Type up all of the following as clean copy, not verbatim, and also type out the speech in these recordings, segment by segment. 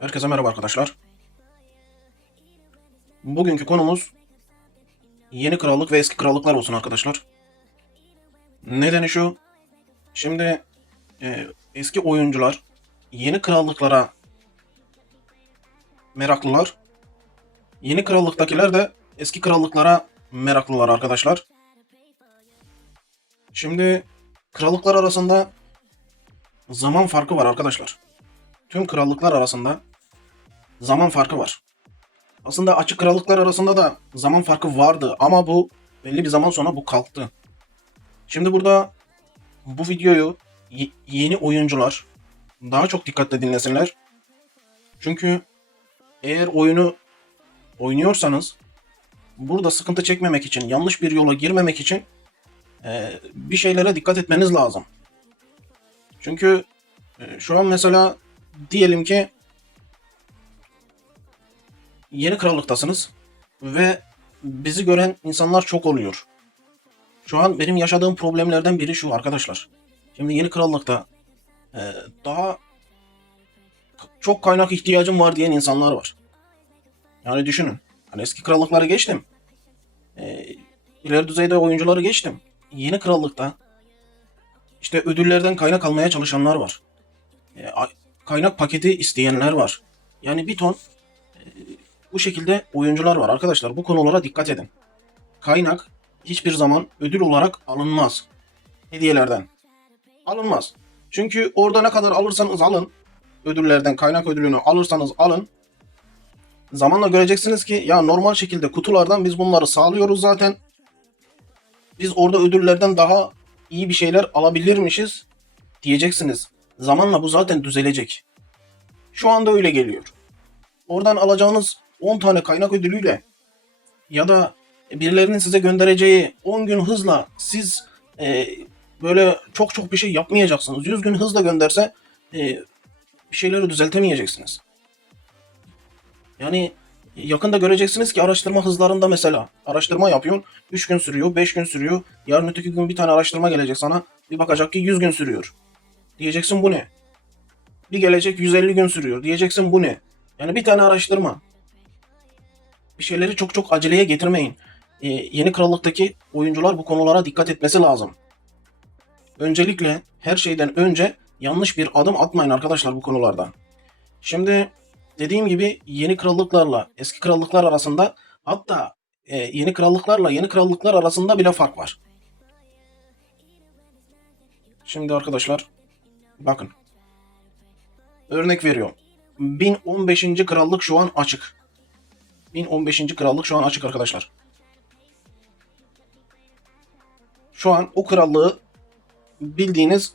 Herkese merhaba arkadaşlar. Bugünkü konumuz yeni krallık ve eski krallıklar olsun arkadaşlar. Nedeni şu, şimdi eski oyuncular yeni krallıklara meraklılar. Yeni krallıktakiler de eski krallıklara meraklılar arkadaşlar. Şimdi krallıklar arasında zaman farkı var arkadaşlar. Tüm krallıklar arasında zaman farkı var. Aslında açık krallıklar arasında da zaman farkı vardı ama bu belli bir zaman sonra bu kalktı. Şimdi burada bu videoyu yeni oyuncular daha çok dikkatle dinlesinler. Çünkü eğer oyunu oynuyorsanız burada sıkıntı çekmemek için, yanlış bir yola girmemek için bir şeylere dikkat etmeniz lazım. Çünkü şu an mesela diyelim ki yeni krallıktasınız ve bizi gören insanlar çok oluyor. Şu an benim yaşadığım problemlerden biri şu arkadaşlar. Şimdi yeni krallıkta daha çok kaynak ihtiyacım var diyen insanlar var. Yani düşünün. Hani eski krallıkları geçtim. E, ileri düzeyde oyuncuları geçtim. Yeni krallıkta işte ödüllerden kaynak almaya çalışanlar var. Kaynak paketi isteyenler var. Yani bir ton bu şekilde oyuncular var. Arkadaşlar bu konulara dikkat edin. Kaynak hiçbir zaman ödül olarak alınmaz. Hediyelerden. Alınmaz. Çünkü orada ne kadar alırsanız alın, ödüllerden kaynak ödülünü alırsanız alın, zamanla göreceksiniz ki ya normal şekilde kutulardan biz bunları sağlıyoruz zaten. Biz orada ödüllerden daha iyi bir şeyler alabilirmişiz diyeceksiniz. Zamanla bu zaten düzelecek. Şu anda öyle geliyor. Oradan alacağınız 10 tane kaynak ödülüyle ya da birilerinin size göndereceği 10 gün hızla siz böyle çok bir şey yapmayacaksınız. 100 gün hızla gönderse bir şeyleri düzeltemeyeceksiniz. Yani yakında göreceksiniz ki araştırma hızlarında mesela araştırma yapıyorsun. 3 gün sürüyor, 5 gün sürüyor. Yarın öteki gün bir tane araştırma gelecek sana. Bir bakacak ki 100 gün sürüyor. Diyeceksin bu ne? Bir gelecek 150 gün sürüyor. Diyeceksin bu ne? Yani bir tane araştırma. Bir şeyleri çok aceleye getirmeyin. Yeni krallıktaki oyuncular bu konulara dikkat etmesi lazım. Öncelikle her şeyden önce yanlış bir adım atmayın arkadaşlar bu konularda. Şimdi dediğim gibi yeni krallıklarla eski krallıklar arasında hatta yeni krallıklarla yeni krallıklar arasında bile fark var. Şimdi arkadaşlar bakın. Örnek veriyorum. 1015. krallık şu an açık. 1015. krallık şu an açık arkadaşlar. Şu an o krallığı bildiğiniz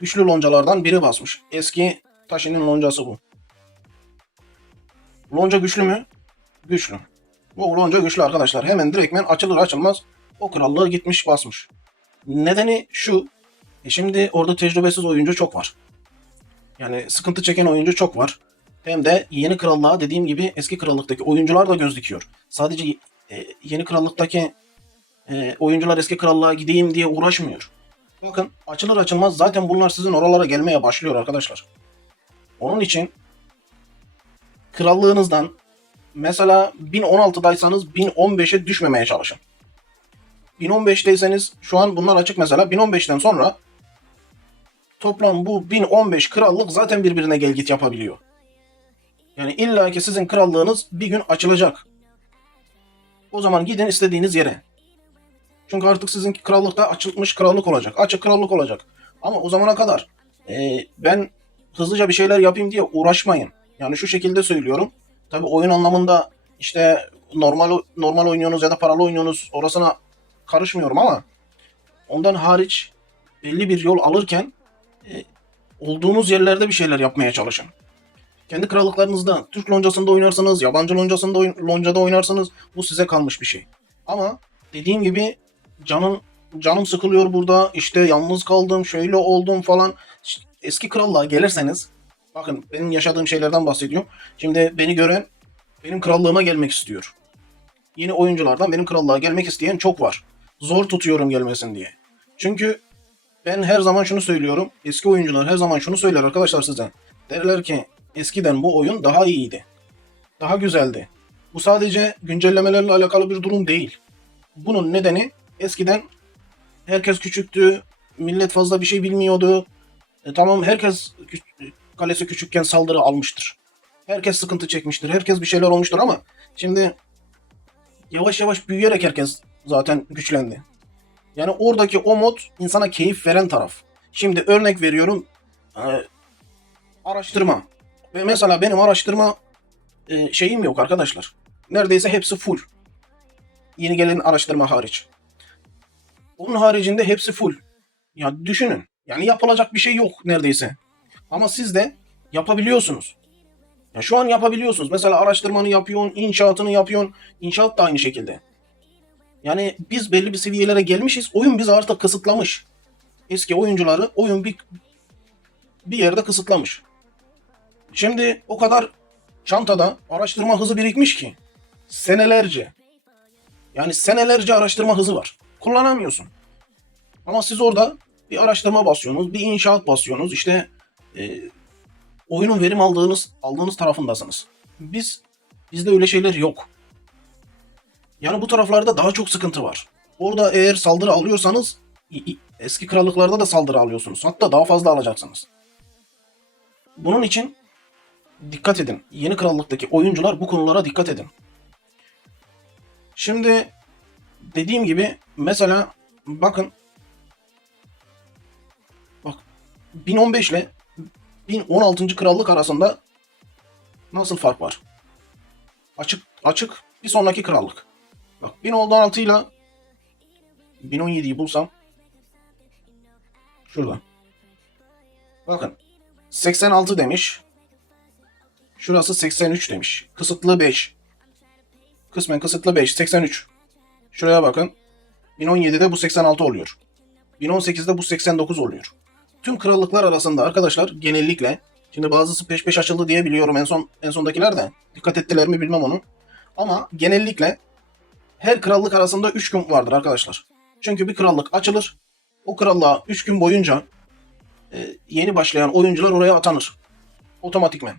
güçlü loncalardan biri basmış. Eski Taşi'nin loncası bu. Lonca güçlü mü? Güçlü. Bu lonca güçlü arkadaşlar. Hemen direktmen açılır açılmaz o krallığı gitmiş basmış. Nedeni şu. Şimdi orada tecrübesiz oyuncu çok var. Yani sıkıntı çeken oyuncu çok var. Hem de yeni krallığa dediğim gibi eski krallıktaki oyuncular da göz dikiyor. Sadece yeni krallıktaki oyuncular eski krallığa gideyim diye uğraşmıyor. Bakın açılır açılmaz zaten bunlar sizin oralara gelmeye başlıyor arkadaşlar. Onun için krallığınızdan mesela 1016'daysanız 1015'e düşmemeye çalışın. 1015'teyseniz şu an bunlar açık mesela 1015'ten sonra toplam bu 1015 krallık zaten birbirine gel git yapabiliyor. Yani illa ki sizin krallığınız bir gün açılacak. O zaman gidin istediğiniz yere. Çünkü artık sizin krallıkta açılmış krallık olacak. Açık krallık olacak. Ama o zamana kadar ben hızlıca bir şeyler yapayım diye uğraşmayın. Yani şu şekilde söylüyorum. Tabi oyun anlamında işte normal oynuyorsunuz ya da paralı oynuyorsunuz orasına karışmıyorum ama ondan hariç belli bir yol alırken e, olduğunuz yerlerde bir şeyler yapmaya çalışın. Kendi krallıklarınızda Türk loncasında oynarsanız, yabancı loncada oynarsanız bu size kalmış bir şey. Ama dediğim gibi canım sıkılıyor burada. İşte yalnız kaldım, şöyle oldum falan. Eski krallığa gelirseniz bakın benim yaşadığım şeylerden bahsediyorum. Şimdi beni gören benim krallığıma gelmek istiyor. Yeni oyunculardan benim krallığa gelmek isteyen çok var. Zor tutuyorum gelmesin diye. Çünkü ben her zaman şunu söylüyorum. Eski oyuncular her zaman şunu söyler arkadaşlar size. Derler ki eskiden bu oyun daha iyiydi. Daha güzeldi. Bu sadece güncellemelerle alakalı bir durum değil. Bunun nedeni eskiden herkes küçüktü, millet fazla bir şey bilmiyordu. Tamam, herkes kalesi küçükken saldırı almıştır. Herkes sıkıntı çekmiştir, herkes bir şeyler olmuştur ama şimdi yavaş yavaş büyüyerek herkes zaten güçlendi. Yani oradaki o mod insana keyif veren taraf. Şimdi örnek veriyorum, e, araştırma. Ve mesela benim araştırma şeyim yok arkadaşlar. Neredeyse hepsi full. Yeni gelen araştırma hariç. Onun haricinde hepsi full. Ya düşünün. Yani yapılacak bir şey yok neredeyse. Ama siz de yapabiliyorsunuz. Ya şu an yapabiliyorsunuz. Mesela araştırmanı yapıyorsun, inşaatını yapıyorsun. İnşaat da aynı şekilde. Yani biz belli bir seviyelere gelmişiz. Oyun bizi artık kısıtlamış. Eski oyuncuları oyun bir yerde kısıtlamış. Şimdi o kadar çantada araştırma hızı birikmiş ki senelerce, yani senelerce araştırma hızı var. Kullanamıyorsun. Ama siz orada bir araştırma basıyorsunuz, bir inşaat basıyorsunuz. İşte oyunun verim aldığınız tarafındasınız. Bizde öyle şeyler yok. Yani bu taraflarda daha çok sıkıntı var. Orada eğer saldırı alıyorsanız eski krallıklarda da saldırı alıyorsunuz. Hatta daha fazla alacaksınız. Bunun için dikkat edin. Yeni krallıktaki oyuncular bu konulara dikkat edin. Şimdi dediğim gibi mesela bakın, bak 1015 ile 1016. krallık arasında nasıl fark var? Açık bir sonraki krallık. Bak 1016 ile 1017'yi bulsam şurada. Bakın 86 demiş. Şurası 83 demiş. Kısıtlı 5. Kısmen kısıtlı 5. 83. Şuraya bakın. 1017'de bu 86 oluyor. 1018'de bu 89 oluyor. Tüm krallıklar arasında arkadaşlar genellikle, şimdi bazısı peş peşe açıldı diye biliyorum, en sondakiler de dikkat ettiler mi bilmem onu. Ama genellikle her krallık arasında 3 gün vardır arkadaşlar. Çünkü bir krallık açılır. O krallığa 3 gün boyunca yeni başlayan oyuncular oraya atanır. Otomatikmen.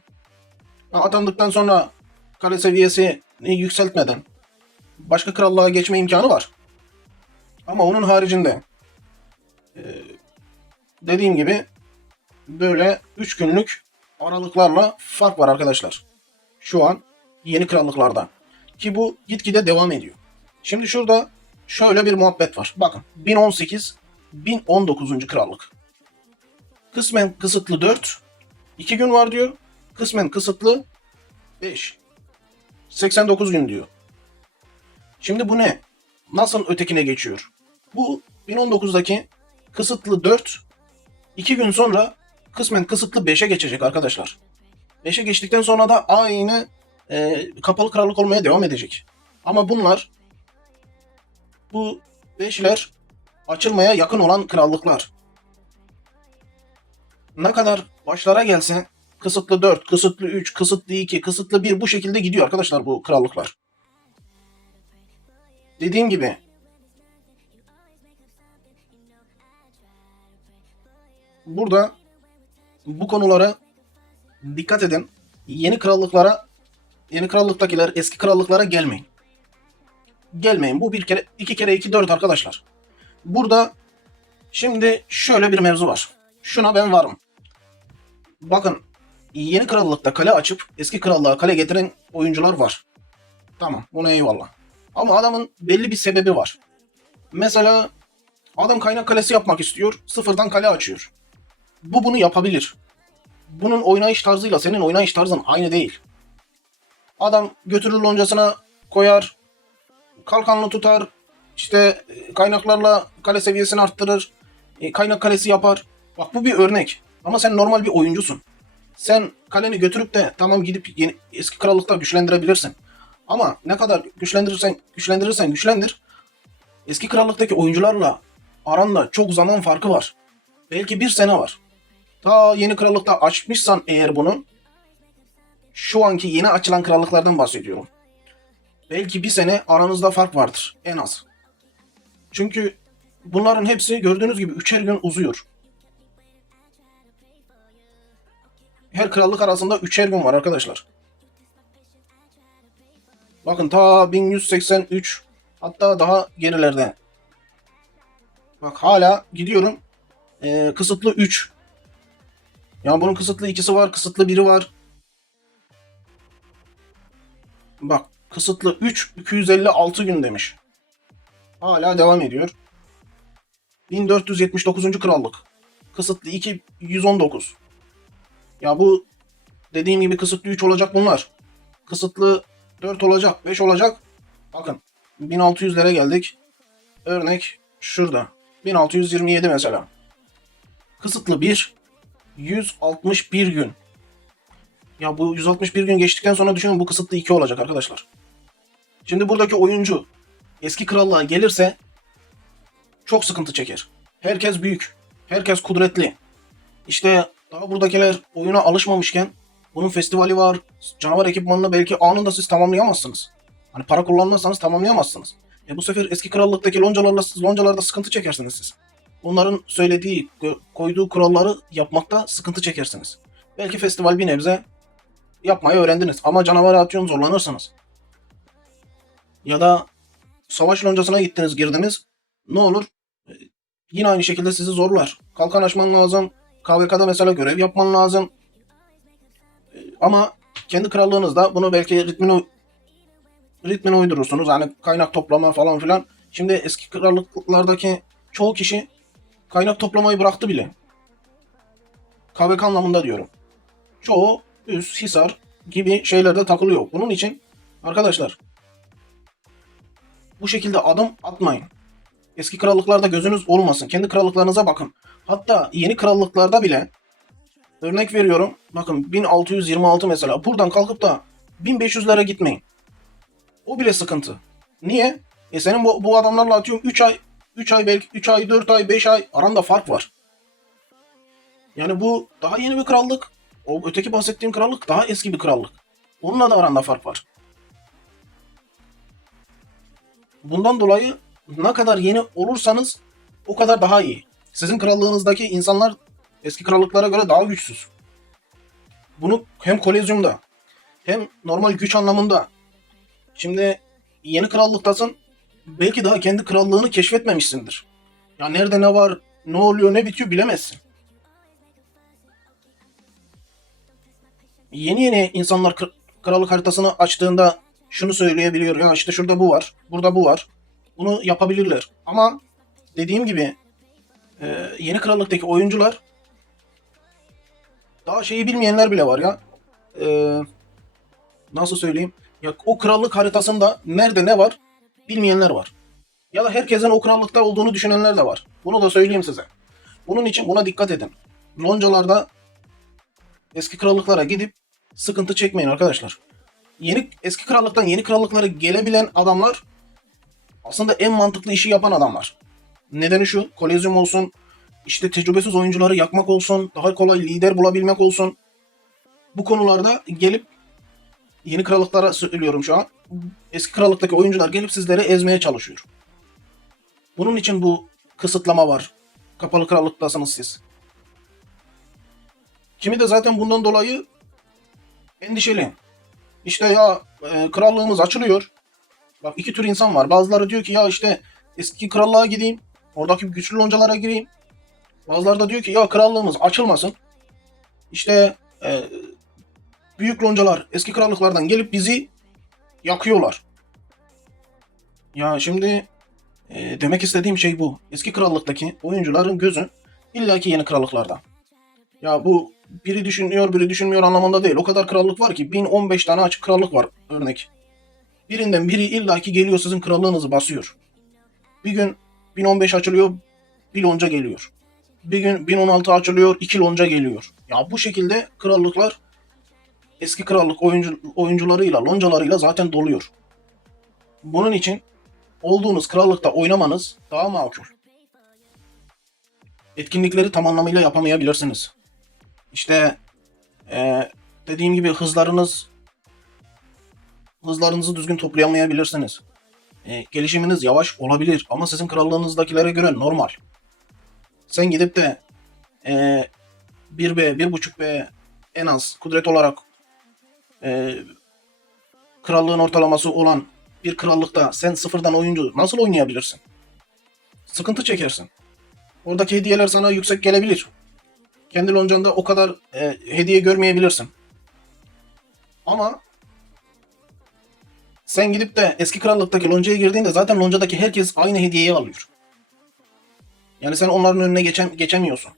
Atandıktan sonra kale seviyesini yükseltmeden başka krallığa geçme imkanı var. Ama onun haricinde dediğim gibi böyle 3 günlük aralıklarla fark var arkadaşlar. Şu an yeni krallıklarda. Ki bu gitgide devam ediyor. Şimdi şurada şöyle bir muhabbet var. Bakın 1018, 1019. krallık. Kısmen kısıtlı 4, 2 gün var diyor. Kısmen kısıtlı 5, 89 gün diyor. Şimdi bu ne? Nasıl ötekine geçiyor? Bu 1019'daki kısıtlı 4, 2 gün sonra kısmen kısıtlı 5'e geçecek arkadaşlar. 5'e geçtikten sonra da aynı kapalı krallık olmaya devam edecek. Ama bu 5'ler açılmaya yakın olan krallıklar. Ne kadar başlara gelse kısıtlı 4, kısıtlı 3, kısıtlı 2, kısıtlı 1 bu şekilde gidiyor arkadaşlar bu krallıklar. Dediğim gibi burada bu konulara dikkat edin. Yeni krallıktakiler eski krallıklara gelmeyin. Gelmeyin. Bu bir kere, iki kere iki dört arkadaşlar. Burada şimdi şöyle bir mevzu var. Şuna ben varım. Bakın, yeni krallıkta kale açıp eski krallığa kale getiren oyuncular var. Tamam, buna eyvallah. Ama adamın belli bir sebebi var. Mesela adam kaynak kalesi yapmak istiyor, sıfırdan kale açıyor. Bunu yapabilir. Bunun oynayış tarzıyla senin oynayış tarzın aynı değil. Adam götürür loncasına koyar, kalkanlı tutar, işte kaynaklarla kale seviyesini arttırır, kaynak kalesi yapar. Bak bu bir örnek. Ama sen normal bir oyuncusun. Sen kaleni götürüp de tamam gidip eski krallıkta güçlendirebilirsin. Ama ne kadar güçlendirirsen güçlendir. Eski krallıktaki oyuncularla aranda çok zaman farkı var. Belki bir sene var. Ta yeni krallıkta açmışsan eğer bunu, şu anki yeni açılan krallıklardan bahsediyorum. Belki bir sene aranızda fark vardır en az. Çünkü bunların hepsi gördüğünüz gibi 3'er gün uzuyor. her krallık arasında 3'er gün var arkadaşlar. Bakın ta 1183, hatta daha gerilerde. Bak hala gidiyorum. Kısıtlı 3. Yani bunun kısıtlı 2'si var, kısıtlı 1'i var. Bak kısıtlı 3, 256 gün demiş. Hala devam ediyor. 1479. krallık. Kısıtlı 2, 119. Ya bu dediğim gibi kısıtlı 3 olacak bunlar. Kısıtlı 4 olacak, 5 olacak. Bakın 1600'lere geldik. Örnek şurada. 1627 mesela. Kısıtlı 1, 161 gün. Ya bu 161 gün geçtikten sonra düşünün bu kısıtlı 2 olacak arkadaşlar. Şimdi buradaki oyuncu eski krallığa gelirse çok sıkıntı çeker. Herkes büyük. Herkes kudretli. İşte daha buradakiler oyuna alışmamışken bunun festivali var. Canavar ekipmanını belki anında siz tamamlayamazsınız. Hani para kullanmazsanız tamamlayamazsınız. Bu sefer eski krallıktaki loncalarda sıkıntı çekersiniz siz. Onların söylediği, koyduğu kuralları yapmakta sıkıntı çekersiniz. Belki festival bir nebze yapmayı öğrendiniz ama canavar atıyorum zorlanırsınız. Ya da savaş loncasına gittiniz, girdiniz. Ne olur? Yine aynı şekilde sizi zorlar. Kalkan açman lazım. KVK'da mesela görev yapman lazım. Ama kendi krallığınızda bunu belki ritmini uydurursunuz. Hani kaynak toplama falan filan. Şimdi eski krallıklardaki çoğu kişi kaynak toplamayı bıraktı bile. KVK anlamında diyorum. Çoğu üs, hisar gibi şeylerde takılıyor. Bunun için arkadaşlar bu şekilde adım atmayın. Eski krallıklarda gözünüz olmasın. Kendi krallıklarınıza bakın. Hatta yeni krallıklarda bile örnek veriyorum. Bakın 1626 mesela. Buradan kalkıp da 1500'lere gitmeyin. O bile sıkıntı. Niye? Senin bu adamlarla atıyorum 3 ay belki 3 ay, 4 ay, 5 ay aranda fark var. Yani bu daha yeni bir krallık. O öteki bahsettiğim krallık daha eski bir krallık. Onunla da aranda fark var. Bundan dolayı ne kadar yeni olursanız o kadar daha iyi. Sizin krallığınızdaki insanlar eski krallıklara göre daha güçsüz. Bunu hem kolezyumda hem normal güç anlamında. Şimdi yeni krallıktasın, belki daha kendi krallığını keşfetmemişsindir. Ya nerede ne var, ne oluyor, ne bitiyor bilemezsin. Yeni insanlar krallık haritasını açtığında şunu söyleyebiliyor. Ya işte şurada bu var, burada bu var. Bunu yapabilirler. Ama dediğim gibi yeni krallıktaki oyuncular daha şeyi bilmeyenler bile var ya. E, Nasıl söyleyeyim? Ya o krallık haritasında nerede ne var bilmeyenler var. Ya da herkesin o krallıkta olduğunu düşünenler de var. Bunu da söyleyeyim size. Bunun için buna dikkat edin. Loncalarda eski krallıklara gidip sıkıntı çekmeyin arkadaşlar. Eski krallıktan yeni krallıklara gelebilen adamlar aslında en mantıklı işi yapan adamlar. Nedeni şu, kolezyum olsun, işte tecrübesiz oyuncuları yakmak olsun, daha kolay lider bulabilmek olsun. Bu konularda gelip yeni krallıklara söylüyorum şu an. Eski krallıktaki oyuncular gelip sizleri ezmeye çalışıyor. Bunun için bu kısıtlama var. Kapalı krallıktasınız siz. Kimi de zaten bundan dolayı endişeli. İşte ya krallığımız açılıyor. Bak iki tür insan var. Bazıları diyor ki ya işte eski krallığa gideyim. Oradaki güçlü loncalara gireyim. Bazıları da diyor ki ya krallığımız açılmasın. İşte büyük loncalar eski krallıklardan gelip bizi yakıyorlar. Ya şimdi demek istediğim şey bu. Eski krallıktaki oyuncuların gözü illaki yeni krallıklarda. Ya bu biri düşünüyor biri düşünmüyor anlamında değil. O kadar krallık var ki 1015 tane açık krallık var örnek. Birinden biri illaki geliyor sizin krallığınızı basıyor. Bir gün 1015 açılıyor, bir lonca geliyor. Bir gün 1016 açılıyor, 2 lonca geliyor. Ya bu şekilde krallıklar eski krallık oyuncularıyla, loncalarıyla zaten doluyor. Bunun için olduğunuz krallıkta oynamanız daha makul. Etkinlikleri tam anlamıyla yapamayabilirsiniz. İşte dediğim gibi hızlarınızı düzgün toplayamayabilirsiniz. Gelişiminiz yavaş olabilir ama sizin krallığınızdakilere göre normal. Sen gidip de 1B, 1.5B en az kudret olarak e, krallığın ortalaması olan bir krallıkta sen sıfırdan oyuncu nasıl oynayabilirsin? Sıkıntı çekersin. Oradaki hediyeler sana yüksek gelebilir. Kendi loncanda o kadar hediye görmeyebilirsin. Ama sen gidip de eski krallıktaki loncaya girdiğinde zaten loncadaki herkes aynı hediyeyi alıyor. Yani sen onların önüne geçemiyorsun.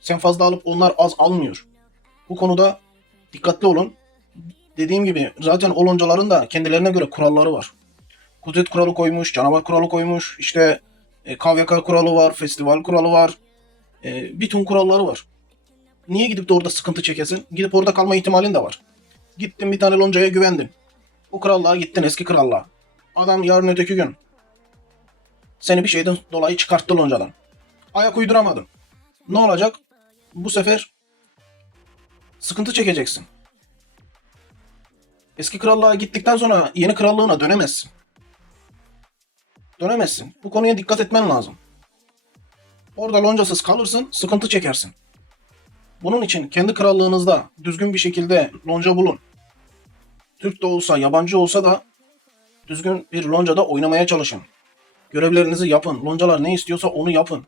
Sen fazla alıp onlar az almıyor. Bu konuda dikkatli olun. Dediğim gibi zaten o loncaların da kendilerine göre kuralları var. Kudret kuralı koymuş, canavar kuralı koymuş, işte KVK kuralı var, festival kuralı var. Bir ton kuralları var. Niye gidip de orada sıkıntı çekesin? Gidip orada kalma ihtimalin de var. Gittin bir tane loncaya güvendin. O krallığa gittin, eski krallığa. Adam yarın öteki gün seni bir şeyden dolayı çıkarttı loncadan. Ayak uyduramadın. Ne olacak? Bu sefer sıkıntı çekeceksin. Eski krallığa gittikten sonra yeni krallığına dönemezsin. Dönemezsin. Bu konuya dikkat etmen lazım. Orada loncasız kalırsın, sıkıntı çekersin. Bunun için kendi krallığınızda düzgün bir şekilde lonca bulun. Türk de olsa, yabancı olsa da düzgün bir loncada oynamaya çalışın. Görevlerinizi yapın. Loncalar ne istiyorsa onu yapın.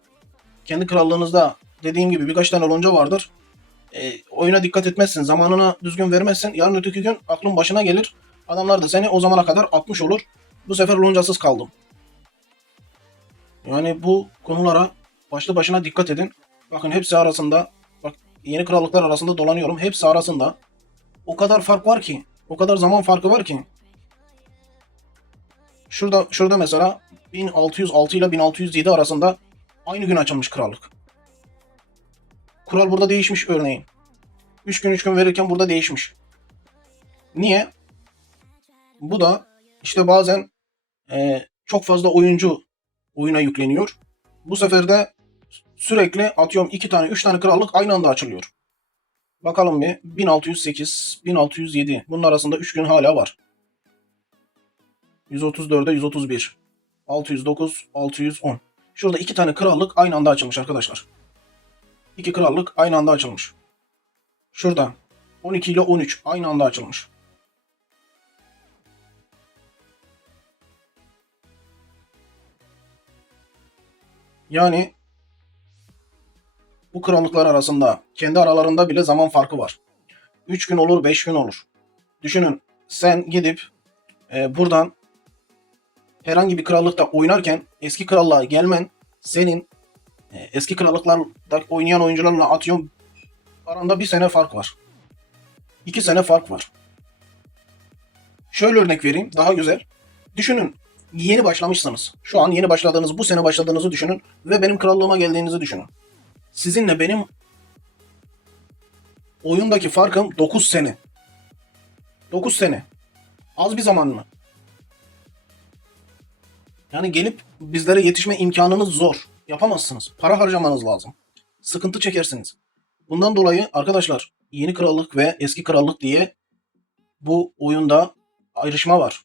Kendi krallığınızda dediğim gibi birkaç tane lonca vardır. Oyuna dikkat etmezsin. Zamanına düzgün vermezsin. Yarın öteki gün aklın başına gelir. Adamlar da seni o zamana kadar atmış olur. Bu sefer loncasız kaldım. Yani bu konulara başlı başına dikkat edin. Bakın hepsi arasında, bak yeni krallıklar arasında dolanıyorum. Hepsi arasında o kadar fark var ki, o kadar zaman farkı var ki. Şurada mesela 1606 ile 1607 arasında aynı gün açılmış krallık. Kural burada değişmiş örneğin. 3 gün 3 gün verirken burada değişmiş. Niye? Bu da işte bazen çok fazla oyuncu oyuna yükleniyor. Bu sefer de sürekli atıyorum 2 tane 3 tane krallık aynı anda açılıyor. Bakalım bir 1608, 1607 bunun arasında 3 gün hala var. 134'e 131, 609, 610. Şurada 2 tane krallık aynı anda açılmış arkadaşlar. 2 krallık aynı anda açılmış. Şurada 12 ile 13 aynı anda açılmış. Yani bu krallıklar arasında kendi aralarında bile zaman farkı var. 3 gün olur, 5 gün olur. Düşünün sen gidip buradan herhangi bir krallıkta oynarken eski krallığa gelmen senin eski krallıklarda oynayan oyuncularla atıyorum aranda 1 sene fark var. 2 sene fark var. Şöyle örnek vereyim daha güzel. Düşünün yeni başlamışsınız. Şu an yeni başladığınız, bu sene başladığınızı düşünün ve benim krallığıma geldiğinizi düşünün. Sizinle benim oyundaki farkım 9 sene. 9 sene. Az bir zaman mı? Yani gelip bizlere yetişme imkanınız zor. Yapamazsınız. Para harcamanız lazım. Sıkıntı çekersiniz. Bundan dolayı arkadaşlar yeni krallık ve eski krallık diye bu oyunda ayrışma var.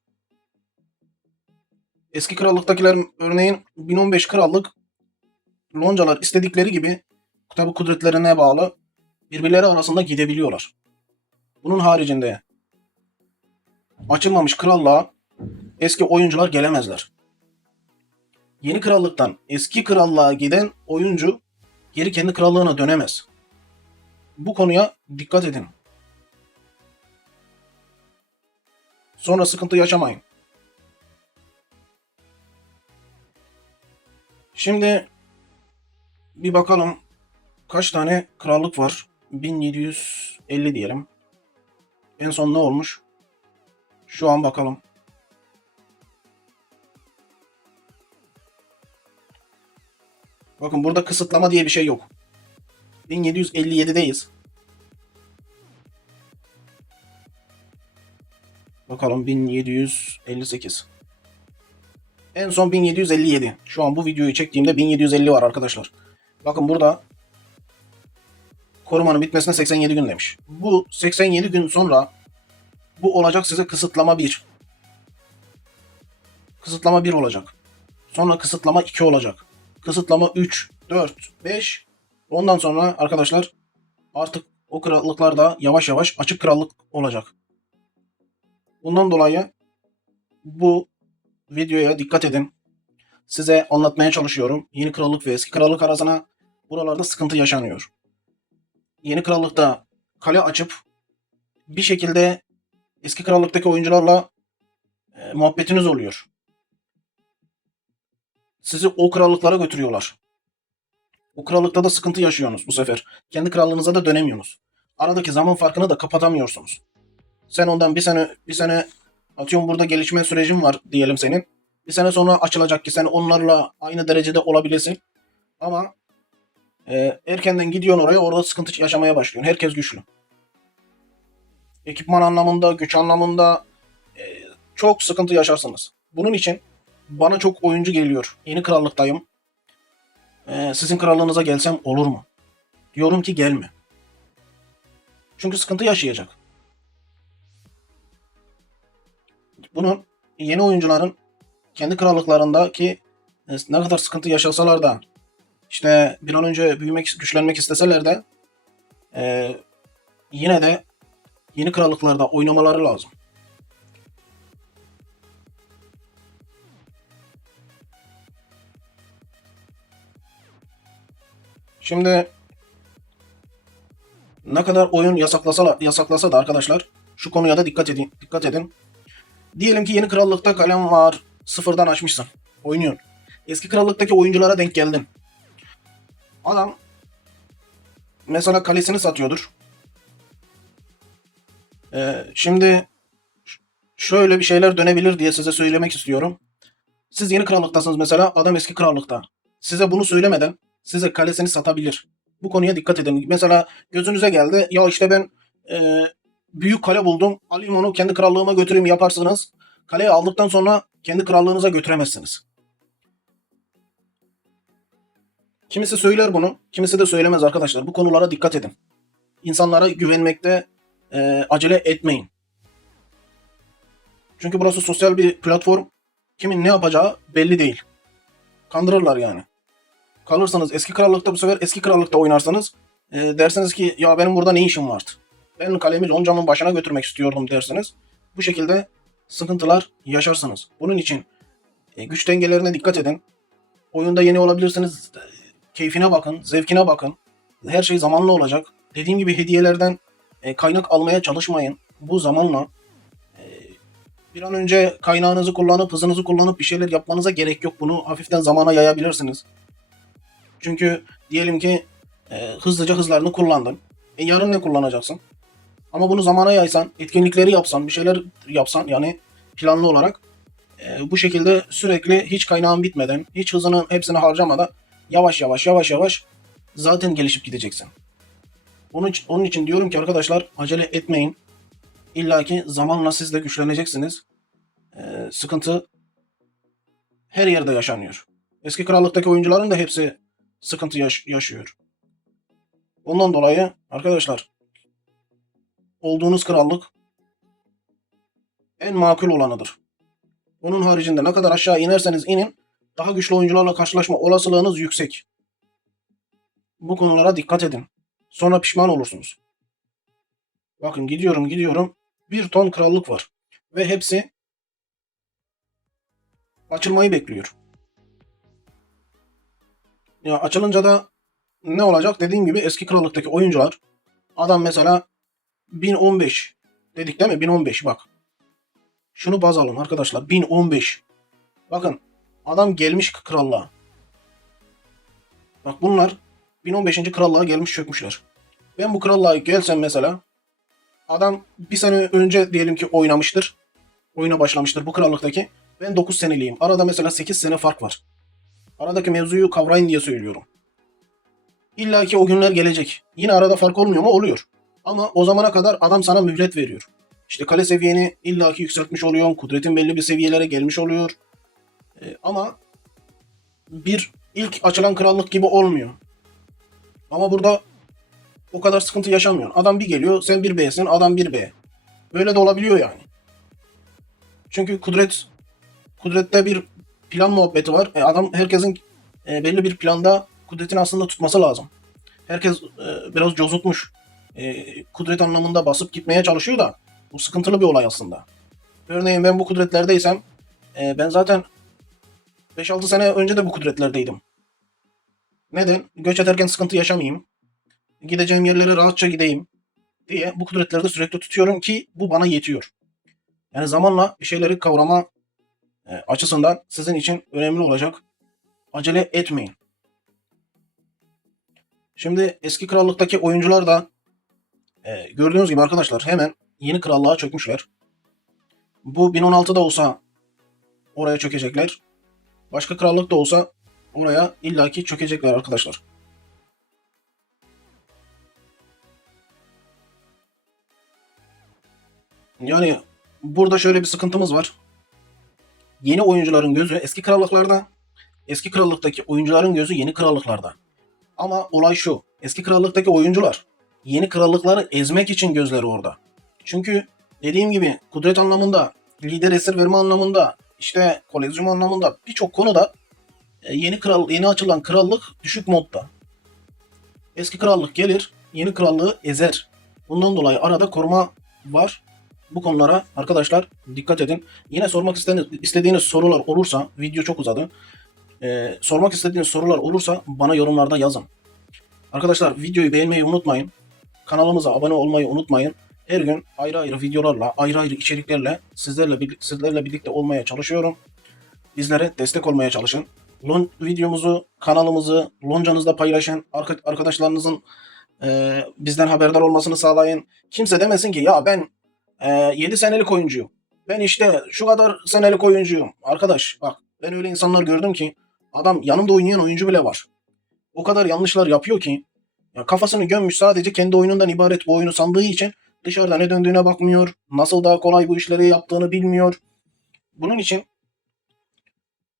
Eski krallıktakiler örneğin 1015 krallık loncalar istedikleri gibi tabi kudretlerine bağlı birbirleri arasında gidebiliyorlar. Bunun haricinde açılmamış krallığa eski oyuncular gelemezler. Yeni krallıktan eski krallığa giden oyuncu geri kendi krallığına dönemez. Bu konuya dikkat edin. Sonra sıkıntı yaşamayın. Şimdi bir bakalım kaç tane krallık var? 1750 diyelim. En son ne olmuş? Şu an bakalım. Bakın burada kısıtlama diye bir şey yok. 1757'deyiz. Bakalım 1758. En son 1757. Şu an bu videoyu çektiğimde 1750 var arkadaşlar. Bakın burada korumanın bitmesine 87 gün demiş. Bu 87 gün sonra bu olacak size kısıtlama 1. Kısıtlama 1 olacak. Sonra kısıtlama 2 olacak. Kısıtlama 3, 4, 5. Ondan sonra arkadaşlar artık o krallıklar da yavaş yavaş açık krallık olacak. Bundan dolayı bu videoya dikkat edin. Size anlatmaya çalışıyorum. Yeni krallık ve eski krallık arasına buralarda sıkıntı yaşanıyor. Yeni krallıkta kale açıp bir şekilde eski krallıktaki oyuncularla muhabbetiniz oluyor. Sizi o krallıklara götürüyorlar. O krallıkta da sıkıntı yaşıyorsunuz bu sefer. Kendi krallığınıza da dönemiyorsunuz. Aradaki zaman farkını da kapatamıyorsunuz. Sen ondan bir sene atıyorum, burada gelişme sürecin var diyelim senin. Bir sene sonra açılacak ki sen onlarla aynı derecede olabilirsin. Ama erkenden gidiyorsun oraya, orada sıkıntı yaşamaya başlıyorsun. Herkes güçlü. Ekipman anlamında, güç anlamında e, çok sıkıntı yaşarsınız. Bunun için bana çok oyuncu geliyor. Yeni krallıktayım. Sizin krallığınıza gelsem olur mu? Diyorum ki gelme. Çünkü sıkıntı yaşayacak. Bunun yeni oyuncuların kendi krallıklarındaki ne kadar sıkıntı yaşasalar da işte bir an önce büyümek, güçlenmek isteseler de e, yine de yeni krallıklarda oynamaları lazım. Şimdi ne kadar oyun yasaklasa da arkadaşlar şu konuya da dikkat edin. Diyelim ki yeni krallıkta kalem var, sıfırdan açmışsın, oynuyorsun. Eski krallıktaki oyunculara denk geldin. Adam mesela kalesini satıyordur. Şimdi şöyle bir şeyler dönebilir diye size söylemek istiyorum. Siz yeni krallıktasınız mesela, adam eski krallıkta. Size bunu söylemeden size kalesini satabilir. Bu konuya dikkat edin. Mesela gözünüze geldi, ya işte ben e, büyük kale buldum, alayım onu kendi krallığıma götüreyim yaparsınız. Kaleyi aldıktan sonra kendi krallığınıza götüremezsiniz. Kimisi söyler bunu, kimisi de söylemez arkadaşlar. Bu konulara dikkat edin. İnsanlara güvenmekte acele etmeyin. Çünkü burası sosyal bir platform. Kimin ne yapacağı belli değil. Kandırırlar yani. Kalırsanız eski krallıkta, bu sefer eski krallıkta oynarsanız dersiniz ki ya benim burada ne işim vardı? Ben kalemi loncamın başına götürmek istiyordum dersiniz. Bu şekilde sıkıntılar yaşarsınız. Bunun için güç dengelerine dikkat edin. Oyunda yeni olabilirsiniz. Keyfine bakın, zevkine bakın. Her şey zamanla olacak. Dediğim gibi hediyelerden kaynak almaya çalışmayın. Bu zamanla bir an önce kaynağınızı kullanıp, hızınızı kullanıp bir şeyler yapmanıza gerek yok. Bunu hafiften zamana yayabilirsiniz. Çünkü diyelim ki hızlıca hızlarını kullandın. Yarın ne kullanacaksın? Ama bunu zamana yaysan, etkinlikleri yapsan, bir şeyler yapsan yani planlı olarak bu şekilde sürekli hiç kaynağın bitmeden, hiç hızının hepsini harcamadan yavaş yavaş zaten gelişip gideceksin. Onun için diyorum ki arkadaşlar, acele etmeyin. İlla ki zamanla siz de güçleneceksiniz. Sıkıntı her yerde yaşanıyor. Eski krallıktaki oyuncuların da hepsi sıkıntı yaşıyor. Ondan dolayı arkadaşlar, olduğunuz krallık en makul olanıdır. Onun haricinde ne kadar aşağı inerseniz inin, daha güçlü oyuncularla karşılaşma olasılığınız yüksek. Bu konulara dikkat edin. Sonra pişman olursunuz. Bakın gidiyorum. Bir ton krallık var. Ve hepsi açılmayı bekliyor. Ya açılınca da ne olacak? Dediğim gibi eski krallıktaki oyuncular, adam mesela 1015 dedik değil mi? 1015 bak. Şunu baz alın arkadaşlar. 1015. Bakın adam gelmiş krallığa. Bak bunlar 1015. krallığa gelmiş çökmüşler. Ben bu krallığa gelsem mesela, adam bir sene önce diyelim ki oynamıştır. Oyuna başlamıştır bu krallıktaki. Ben 9 seneliyim. Arada mesela 8 sene fark var. Aradaki mevzuyu kavrayın diye söylüyorum. İlla ki o günler gelecek. Yine arada fark olmuyor mu? Oluyor. Ama o zamana kadar adam sana mühlet veriyor. İşte kale seviyeni illaki yükseltmiş oluyor. Kudretin belli bir seviyelere gelmiş oluyor. Ama bir ilk açılan krallık gibi olmuyor. Ama burada o kadar sıkıntı yaşamıyorsun. Adam bir geliyor, sen 1B'sin, adam 1B. Böyle de olabiliyor yani. Çünkü kudrette bir plan muhabbeti var. Adam herkesin belli bir planda kudretini aslında tutması lazım. Herkes biraz cozutmuş. kudret anlamında basıp gitmeye çalışıyor da bu sıkıntılı bir olay aslında. Örneğin ben bu kudretlerdeysem ben zaten 5-6 sene önce de bu kudretlerdeydim. Neden? Göç ederken sıkıntı yaşamayayım. Gideceğim yerlere rahatça gideyim diye bu kudretleri de sürekli tutuyorum ki bu bana yetiyor. Yani zamanla bir şeyleri kavrama açısından sizin için önemli olacak. Acele etmeyin. Şimdi eski krallıktaki oyuncular da gördüğünüz gibi arkadaşlar hemen yeni krallığa çökmüşler. Bu 1016'da olsa oraya çökecekler. Başka krallık da olsa oraya illaki çökecekler arkadaşlar. Yani burada şöyle bir sıkıntımız var. Yeni oyuncuların gözü eski krallıklarda, eski krallıktaki oyuncuların gözü yeni krallıklarda. Ama olay şu, eski krallıktaki oyuncular yeni krallıkları ezmek için gözleri orada. Çünkü dediğim gibi kudret anlamında, lider esir verme anlamında, işte kolezyum anlamında birçok konuda yeni açılan krallık düşük modda. Eski krallık gelir, yeni krallığı ezer. Bundan dolayı arada koruma var. Bu konulara arkadaşlar dikkat edin. Yine sormak istediğiniz sorular olursa, video çok uzadı. Sormak istediğiniz sorular olursa bana yorumlarda yazın. Arkadaşlar videoyu beğenmeyi unutmayın. Kanalımıza abone olmayı unutmayın. Her gün ayrı ayrı videolarla, ayrı ayrı içeriklerle sizlerle birlikte olmaya çalışıyorum. Bizlere destek olmaya çalışın. Videomuzu, kanalımızı loncanızda paylaşın. Arkadaşlarınızın bizden haberdar olmasını sağlayın. Kimse demesin ki ya ben 7 senelik oyuncuyum. Ben işte şu kadar senelik oyuncuyum. Arkadaş bak ben öyle insanlar gördüm ki adam yanımda oynayan oyuncu bile var. O kadar yanlışlar yapıyor ki ya kafasını gömmüş sadece kendi oyunundan ibaret bu oyunu sandığı için dışarıda ne döndüğüne bakmıyor. Nasıl daha kolay bu işleri yaptığını bilmiyor. Bunun için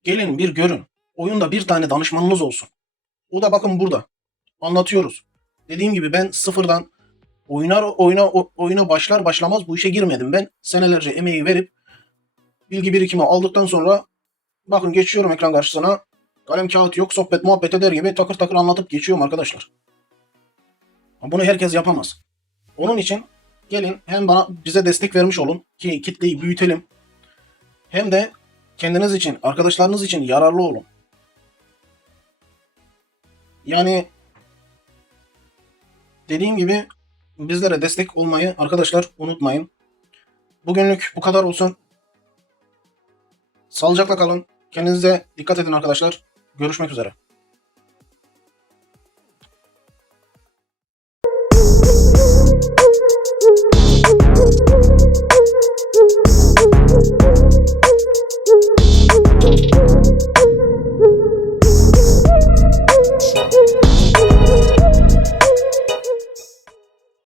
gelin bir görün. Oyunda bir tane danışmanınız olsun. O da bakın burada. Anlatıyoruz. Dediğim gibi ben sıfırdan oyuna başlar başlamaz bu işe girmedim. Ben senelerce emeği verip bilgi birikimi aldıktan sonra bakın geçiyorum ekran karşısına. Kalem kağıt yok sohbet muhabbet eder gibi takır takır anlatıp geçiyorum arkadaşlar. Bunu herkes yapamaz. Onun için gelin hem bize destek vermiş olun ki kitleyi büyütelim. Hem de kendiniz için, arkadaşlarınız için yararlı olun. Yani dediğim gibi bizlere destek olmayı arkadaşlar unutmayın. Bugünlük bu kadar olsun. Sağlıcakla kalın. Kendinize dikkat edin arkadaşlar. Görüşmek üzere.